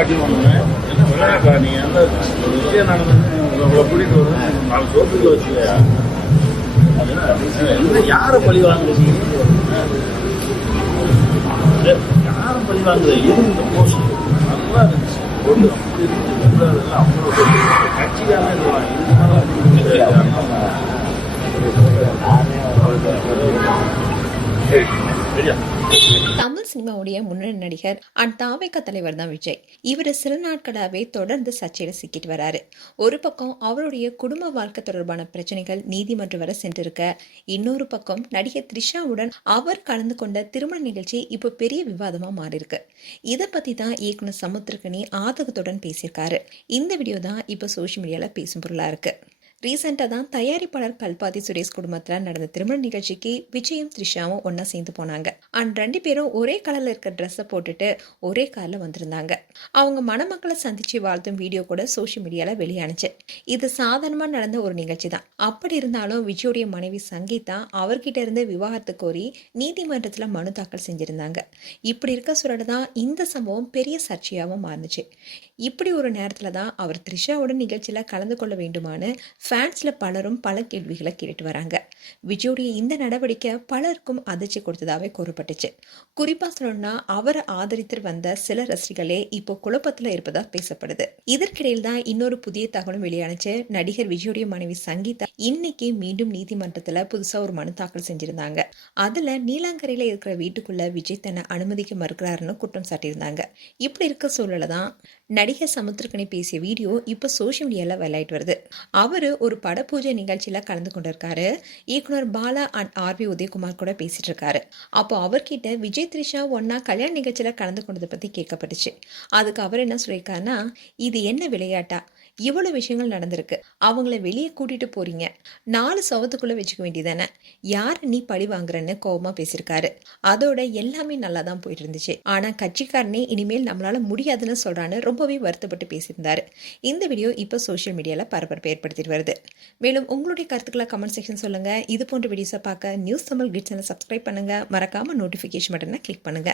அடி வாங்குவேன். என்ன விளையாட்டா நீ? அந்த ஒரு விஷயம் நடந்தது உங்களை கூட்டிட்டு வருவேன், 4 சோத்துக்கு வச்சுலையா? யாரை பழி வாங்குறது? யாரும் பழி வாங்குறது? இது இந்த போஸ்ட் நல்லா இருந்துச்சு, ஒன்று அப்படி இருந்துச்சு, அவ்வளோ கட்சிக்காரன் தமிழ் சினிமாவுடைய முன்னணி நடிகர் அண்ட் தாவேகா தலைவர் தான் விஜய். இவர் சில நாட்களாகவே தொடர்ந்து சர்ச்சையில சிக்கிட்டு வராரு. ஒரு பக்கம் அவருடைய குடும்ப வாழ்க்கை தொடர்பான பிரச்சனைகள் நீதிமன்றம் வரை சென்றிருக்க, இன்னொரு பக்கம் நடிகர் த்ரிஷாவுடன் அவர் கலந்து கொண்ட திருமண நிகழ்ச்சி இப்போ பெரிய விவாதமா மாறி இருக்கு. இதை பத்தி தான் இயக்குனர் சமுத்திரக்கனி ஆதகத்துடன் பேசியிருக்காரு. இந்த வீடியோ தான் இப்போ சோஷியல் மீடியால பேசும் பொருளா இருக்கு. ரீசெண்டாக தான் தயாரிப்பாளர் கல்பாதி சுரேஷ் குடும்பத்தில் நடந்த திருமண நிகழ்ச்சிக்கு விஜயும் த்ரிஷாவும் ஒன்றா சேர்ந்து போனாங்க. அண்ட் 2 பேரும் ஒரே கலரில் இருக்க ட்ரெஸ்ஸை போட்டுட்டு ஒரே காரில் வந்திருந்தாங்க. அவங்க மணமக்களை சந்திச்சு வாழ்த்தும் வீடியோ கூட சோஷியல் மீடியாவில் வெளியானுச்சு. இது சாதாரணமாக நடந்த ஒரு நிகழ்ச்சி தான். அப்படி இருந்தாலும் விஜயோடைய மனைவி சங்கீதா அவர்கிட்ட இருந்து விவாகரத்து கோரி நீதிமன்றத்தில் மனு தாக்கல் செஞ்சிருந்தாங்க. இப்படி இருக்க சூழல தான் இந்த சம்பவம் பெரிய சர்ச்சையாகவும் மாறுச்சு. இப்படி ஒரு நேரத்தில் தான் அவர் த்ரிஷாவோட நிகழ்ச்சியில் கலந்து கொள்ள வேண்டுமான்னு ஃபேன்ஸ்ல பலரும் பல கேள்விகளை கேட்டுட்டு வராங்க. விஜயோடைய இந்த நடவடிக்கை பலருக்கும் அதிர்ச்சி கொடுத்ததாவே கூறப்பட்டுச்சு. குறிப்பா சொல்லணும்னா அவரை ஆதரித்து வந்த சில ரசிகர்களே இப்போ குழப்பத்துல இருப்பதா பேசப்படுது. இதற்கிடையில் தான் இன்னொரு புதிய தகவலும் வெளியானுச்சு. நடிகர் விஜயோடைய மனைவி சங்கீதா இன்னைக்கு மீண்டும் நீதிமன்றத்துல புதுசா ஒரு மனு தாக்கல் செஞ்சிருந்தாங்க. அதுல நீலாங்கரையில இருக்கிற வீட்டுக்குள்ள விஜய் தன்னை அனுமதிக்க மறுக்கிறாருன்னு குற்றம் சாட்டியிருந்தாங்க. இப்படி இருக்க சூழல தான் நடிகர் சமுத்திரக்கனி பேசிய வீடியோ இப்போ சோஷியல் மீடியால வெளியாயிட்டு வருது. அவரு ஒரு பட பூஜை நிகழ்ச்சியில கலந்து கொண்டிருக்காரு. இயக்குனர் பாலா அண்ட் RV உதயகுமார் கூட பேசிட்டு இருக்காரு. அப்போ அவர்கிட்ட விஜய் த்ரிஷா ஒன்னா கல்யாண நிகழ்ச்சியில கலந்து கொண்டதை பத்தி கேட்கப்பட்டுச்சு. அதுக்கு அவர் என்ன சொல்லியிருக்காருன்னா, இது என்ன விளையாட்டா, இவ்வளவு விஷயங்கள் நடந்திருக்கு, அவங்கள வெளியே கூட்டிட்டு போறீங்க, 4 சவத்துக்குள்ள வச்சுக்க வேண்டியதானே, யார் நீ பழி வாங்குறன்னு கோபமா பேசியிருக்காரு. அதோட எல்லாமே நல்லா தான் போயிட்டு இருந்துச்சு. ஆனா கட்சிக்காரனே இனிமேல் நம்மளால முடியாதுன்னு சொல்றான்னு ரொம்பவே வருத்தப்பட்டு பேசியிருந்தாரு. இந்த வீடியோ இப்போ சோஷியல் மீடியால பரபரப்பு ஏற்படுத்திட்டு வருது. மேலும் உங்களுடைய கருத்துக்களை கமெண்ட் செக்ஷன் சொல்லுங்க. இது போன்ற வீடியோஸை பார்க்க நியூஸ் தமிழ் கிட் சேனல் சப்ஸ்கிரைப் பண்ணுங்க. மறக்காம நோட்டிஃபிகேஷன் பட்டனை கிளிக் பண்ணுங்க.